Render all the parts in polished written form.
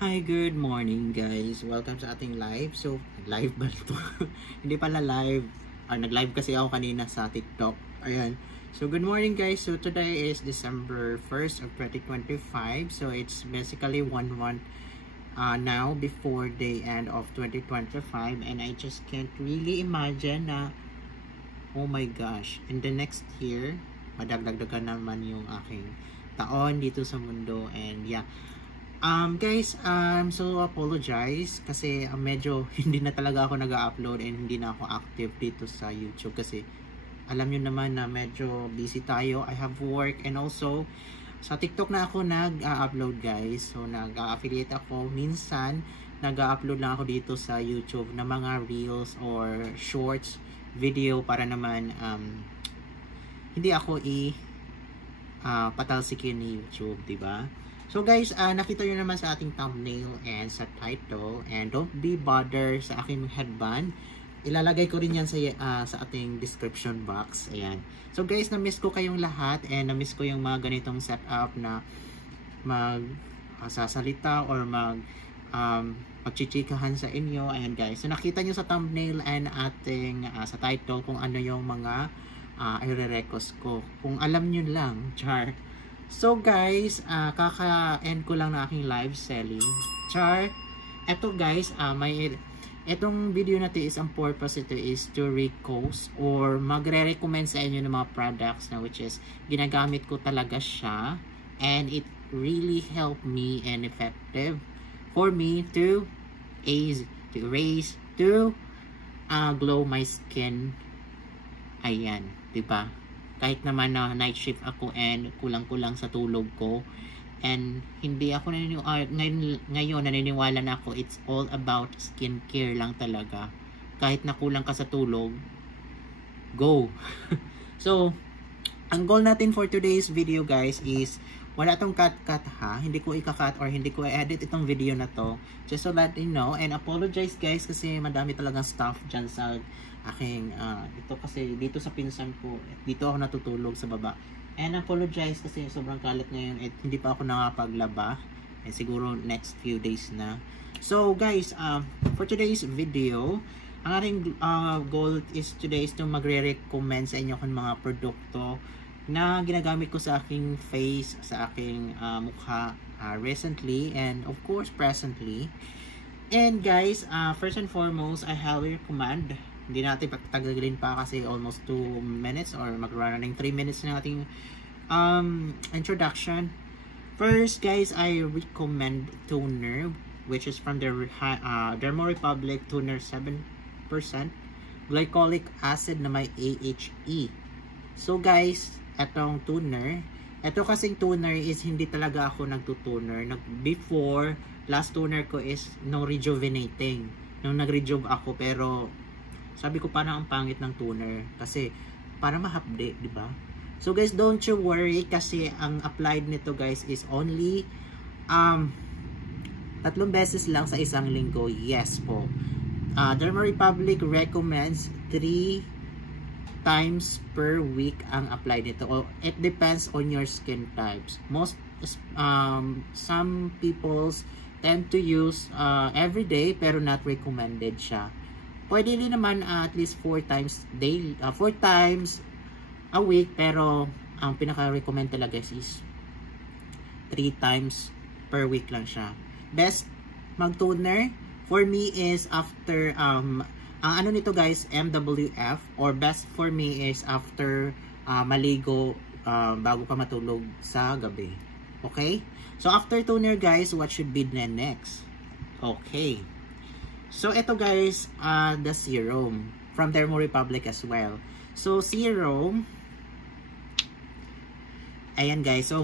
Hi, good morning guys. Welcome sa ating live. So, live ba ito? Hindi pala live. Nag-live kasi ako kanina sa TikTok. Ayan. So, good morning guys. So, today is December 1st of 2025. So, it's basically 1 month now before the end of 2025. And I just can't really imagine na, oh my gosh, in the next year, madagdagdagan naman yung aking taon dito sa mundo. And yeah. Guys, so apologize kasi medyo hindi na talaga ako nag-upload and hindi na ako active dito sa YouTube kasi alam nyo naman na medyo busy tayo. I have work and also sa TikTok na ako nag-upload guys. So nag-affiliate ako. Minsan nag-upload lang ako dito sa YouTube na mga reels or shorts video para naman hindi ako patalsikin ni YouTube, diba? So guys, nakita nyo naman sa ating thumbnail and sa title, and don't be bothered sa aking headband. Ilalagay ko rin yan sa ating description box. Ayan. So guys, na-miss ko kayong lahat and na-miss ko yung mga ganitong setup na sasalita or magchichikahan sa inyo. Ayan guys. So nakita nyo sa thumbnail and ating sa title kung ano yung mga i-request ko. Kung alam nyo lang, char. So guys, kaka-end ko lang na aking live selling. Char. Eto guys, etong video natin is ang purpose ito is to repost or magre-recommend sa inyo ng mga products na which is ginagamit ko talaga siya and it really helped me and effective for me to glow my skin. Ayan, 'di ba? Kahit naman na night shift ako and kulang-kulang sa tulog ko. And hindi ako ngayon naniniwala na ako it's all about skincare lang talaga. Kahit na kulang ka sa tulog, go! So, ang goal natin for today's video guys is wala tong cut ha. Hindi ko i-cut or hindi ko i-edit itong video na to. Just so that you know. And apologize guys kasi madami talagang stuff dyan sa aking ito kasi dito sa pinsan ko. Dito ako natutulog sa baba. And apologize kasi sobrang kalat ngayon at hindi pa ako nakapaglaba. And siguro next few days na. So guys, for today's video, ang ating goal is today is to magre-recommend sa inyo kung mga produkto na ginagamit ko sa aking face, sa aking mukha recently and of course presently. And guys, first and foremost, I highly recommend, hindi natin pagtagalin pa kasi almost 2 minutes or mag-running 3 minutes na ating introduction. First guys, I recommend toner which is from the Derma Republic Toner 7% glycolic acid na may AHE. So guys, etong toner, eto kasing toner is hindi talaga ako nagtutoner. Before, last toner ko is no rejuvenating. Nung nag-rejuve ako pero sabi ko parang ang pangit ng toner kasi para mahapde, di ba? So guys, don't you worry kasi ang applied nito guys is only 3 beses lang sa isang linggo. Yes po. Derma Republic recommends 3 times per week ang applied nito. It depends on your skin types. Some peoples tend to use every day pero not recommended siya. Pwede din naman at least 4 times a week pero ang pinaka-recommend talaga is 3 times per week lang siya. Best mag-toner for me is after ang ano nito guys, MWF, or best for me is after maligo bago ka matulog sa gabi. Okay? So after toner guys, what should be the next? Okay. So ito guys, the serum from Derma Republic as well. So serum, ayan guys. So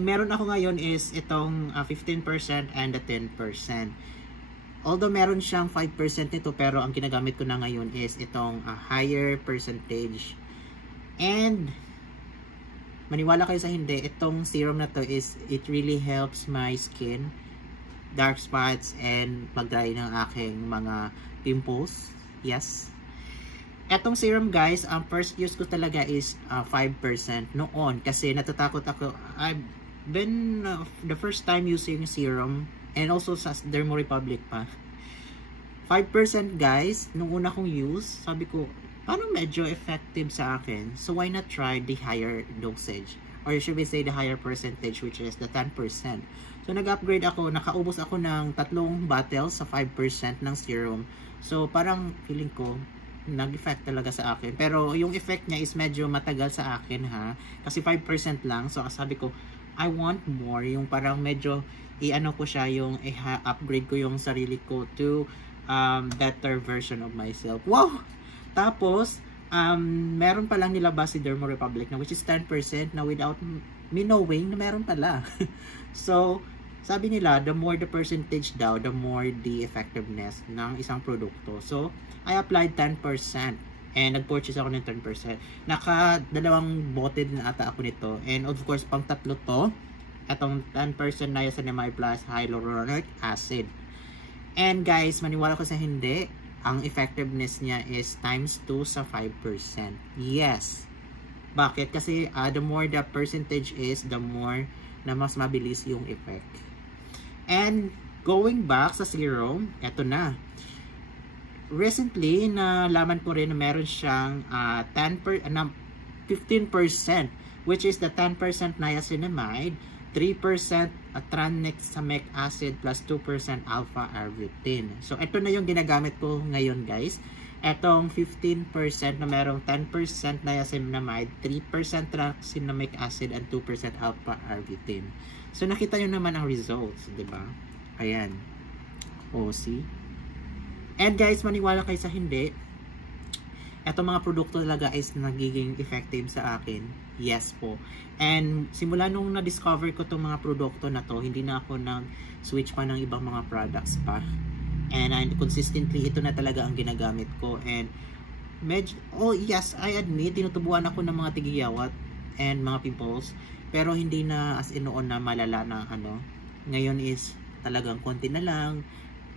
meron ako ngayon is itong 15% and the 10%. Although meron siyang 5% nito pero ang ginagamit ko na ngayon is itong higher percentage. And maniwala kayo sa hindi, itong serum na to is it really helps my skin, dark spots and pag-dry ng aking mga pimples. Yes. Etong serum guys, ang first use ko talaga is 5% noon kasi natatakot ako. I've been the first time using serum And also sa Dermo Republic pa. 5% guys, nung una kong use, sabi ko, parang medyo effective sa akin. So why not try the higher dosage? Or should we say the higher percentage, which is the 10%. So nag-upgrade ako, nakaubos ako ng 3 bottles sa 5% ng serum. So parang feeling ko, nag-effect talaga sa akin. Pero yung effect niya is medyo matagal sa akin ha. Kasi 5% lang. So sabi ko, I want more. Yung parang medyo, i-ano ko siya, yung i-upgrade ko yung sarili ko to better version of myself. Wow! Tapos, meron palang nilabas si Dermo Republic na which is 10% na without me knowing na meron pala. So, sabi nila, the more the percentage daw, the more the effectiveness ng isang produkto. So, I applied 10% and nag-purchase ako ng 10%. Naka-2 bote din ata ako nito. And of course, pang 3 to, itong 10% niacinamide plus hyaluronic acid. And guys, maniwala ko sa hindi, ang effectiveness niya is times 2 sa 5%. Yes. Bakit? Kasi the more the percentage is, the more na mas mabilis yung effect. And going back sa serum, eto na. Recently, nalaman ko rin na meron siyang 15%, which is the 10% niacinamide, 3% tranexamic acid plus 2% alpha-arbutin. So, ito na yung ginagamit ko ngayon guys. Etong 15% na merong 10% niacinamide, 3% tranexamic acid, and 2% alpha-arbutin. So, nakita nyo naman ang results, diba? Ayan. O, see? And guys, maniwala kayo sa hindi, etong mga produkto talaga is nagiging effective sa akin. Yes po. And simula nung na-discover ko itong mga produkto na to, hindi na ako nag-switch pa ng ibang mga products pa. And consistently, ito na talaga ang ginagamit ko. And oh yes, I admit, tinutubuan ako ng mga tigiyawat and mga pimples. Pero hindi na as in noon na malala na ano. Ngayon is talagang konti na lang.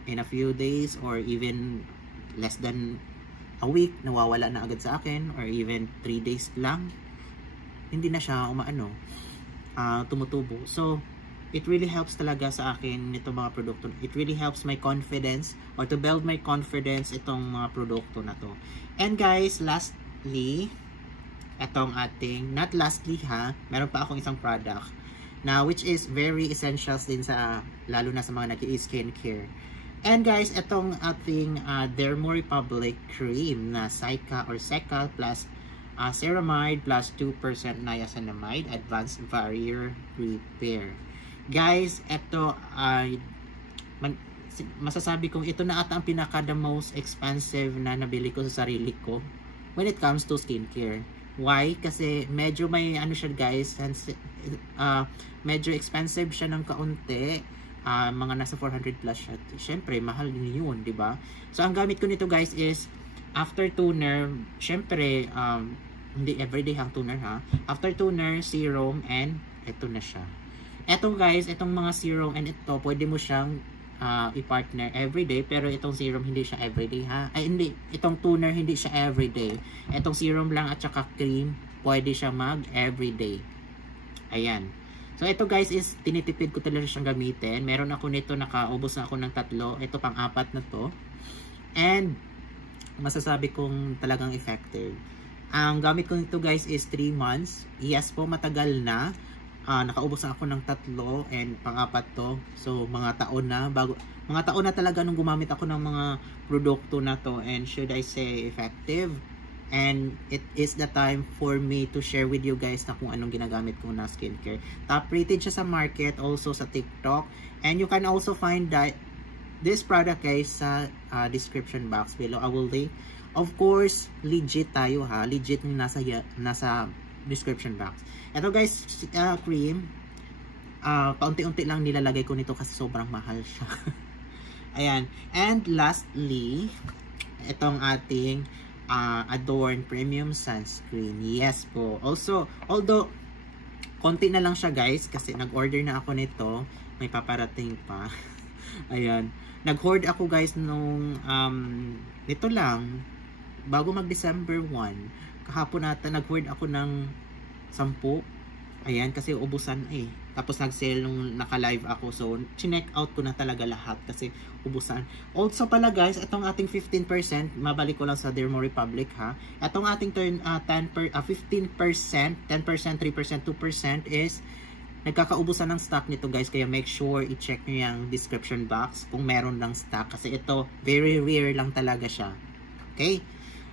In a few days or even less than a week, nawawala na agad sa akin. Or even 3 days lang. Hindi na siya tumutubo. So, it really helps talaga sa akin itong mga produkto. It really helps my confidence or to build my confidence itong mga produkto na to. And guys, lastly, itong ating, not lastly ha, meron pa akong isang product na which is very essential din sa, lalo na sa mga nag-i-skincare. And guys, itong ating Dermo Republic cream na Cica or Seca plus ceramide plus 2% niacinamide advanced barrier repair. Guys, ito masasabi kong ito na ata ang pinaka the most expensive na nabili ko sa sarili ko when it comes to skincare. Why? Kasi medyo may ano siya guys, medyo expensive siya ng kaunti. Mga nasa 400 plus siya. Syempre, mahal din yun, di ba? So, ang gamit ko nito guys is after toner, syempre, hindi everyday ang toner ha. After toner, serum, and ito na siya. Ito guys, itong mga serum and ito, pwede mo siyang i-partner everyday. Pero itong serum, hindi siya everyday ha. Ay, hindi. Itong toner, hindi siya everyday. Itong serum lang at saka cream, pwede siya mag-everyday. Ayan. So, ito guys is, tinitipid ko talaga siyang gamitin. Meron ako nito, nakaubos na ako ng 3. Ito pang-4 na to. And, masasabi kong talagang effective. Ang gamit ko nito guys is 3 months. Yes po, matagal na. Nakaubos na ako ng 3 and pang-4 to. So, mga taon na talaga nung gumamit ako ng mga produkto na to. And should I say effective? And it is the time for me to share with you guys na kung anong ginagamit ko na skincare. Top rated siya sa market, also sa TikTok. And you can also find that this product guys sa description box below. I will link. Of course, legit tayo ha. Legit yung nasa description box. Ito guys, cream. Paunti-unti lang nilalagay ko nito kasi sobrang mahal siya. Ayan. And lastly, itong ating Adorn Premium Sunscreen. Yes po. Also, although, konti na lang siya guys kasi nag-order na ako nito. May paparating pa. Ayan. Nag-hoard ako guys nung nito lang. Bago mag-December 1, kahapon nata nag-hoard ako ng 10. Ayan, kasi ubusan eh. Tapos nag-sale nung naka-live ako. So, chinek out ko na talaga lahat kasi ubusan. Also pala guys, itong ating 15%, mabalik ko lang sa Dermo Republic ha. Itong ating 15%, 10%, 3%, 2% is nagkakaubusan ng stock nito guys. Kaya make sure i-check nyo yung description box kung meron ng stock. Kasi ito, very rare lang talaga siya. Okay?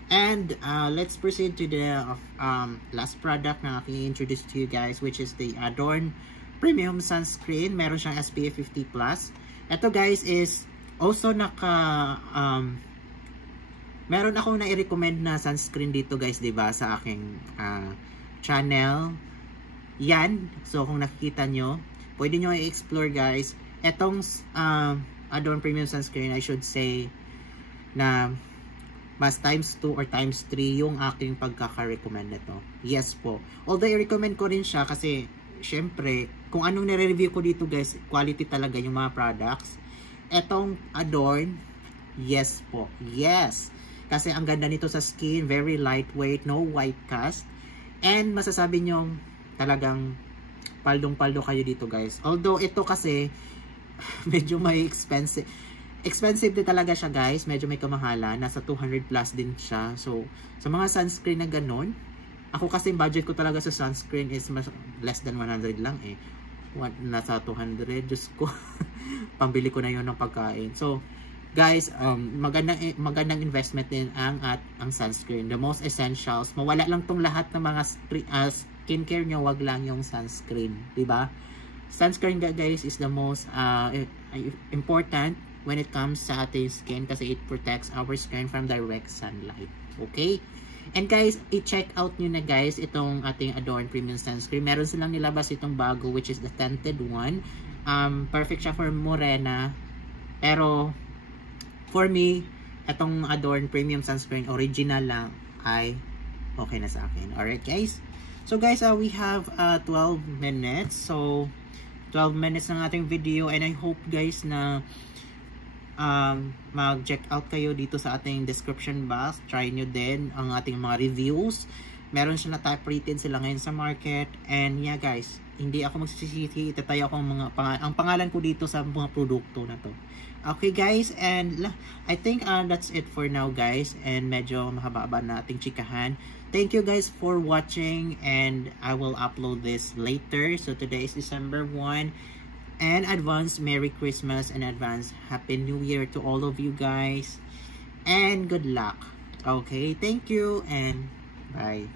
And let's proceed to the last product na i-introduce to you guys, which is the Adorn Premium Sunscreen. Meron siyang SPF 50+. Ito guys is also meron akong na-recommend na sunscreen dito guys, 'di ba, sa aking channel. Yan. So kung nakikita nyo, pwede nyo i-explore guys. Etong Adorn Premium Sunscreen, I should say na mas times 2 or times 3 yung aking pagkaka-recommend nito. Yes po. Although i-recommend ko rin siya kasi syempre, kung anong nire-review ko dito guys, quality talaga yung mga products. Etong Adorn, yes po. Yes. Kasi ang ganda nito sa skin, very lightweight, no white cast. And masasabi nyo, talagang paldong-paldo kayo dito guys. Although ito kasi, medyo may expensive. Expensive din talaga siya guys. Medyo may kamahala. Nasa 200 plus din siya. So, sa mga sunscreen na ganun, ako kasi budget ko talaga sa sunscreen is less than 100 lang eh. Nasa 200. Diyos ko. Pambili ko na yun ng pagkain. So, guys, magandang investment din ang sunscreen. The most essentials. Mawala lang tong lahat ng mga skincare nyo. Wag lang yung sunscreen. Diba? Sunscreen guys is the most important when it comes sa ating skin kasi it protects our skin from direct sunlight. Okay? And guys, i-check out nyo na guys itong ating Adorn Premium Sunscreen. Meron silang nilabas itong bago which is the tinted one. Perfect siya for morena. Pero for me, itong Adorn Premium Sunscreen original lang ay okay na sa akin. Alright guys? So guys, we have 12 minutes. So 12 minutes ng ating video and I hope guys na mag-check out kayo dito sa ating description box. Try nyo din ang ating mga reviews. Meron siya na top rated sila ngayon sa market. And yeah guys, hindi ako magsisisi. Itatay ako ang pangalan ko dito sa mga produkto na to. Okay guys, and I think that's it for now guys. And medyo mahaba-haba na ating chikahan. Thank you guys for watching and I will upload this later. So today is December 1. And advance Merry Christmas and advance Happy New Year to all of you guys. And good luck. Okay, thank you and bye.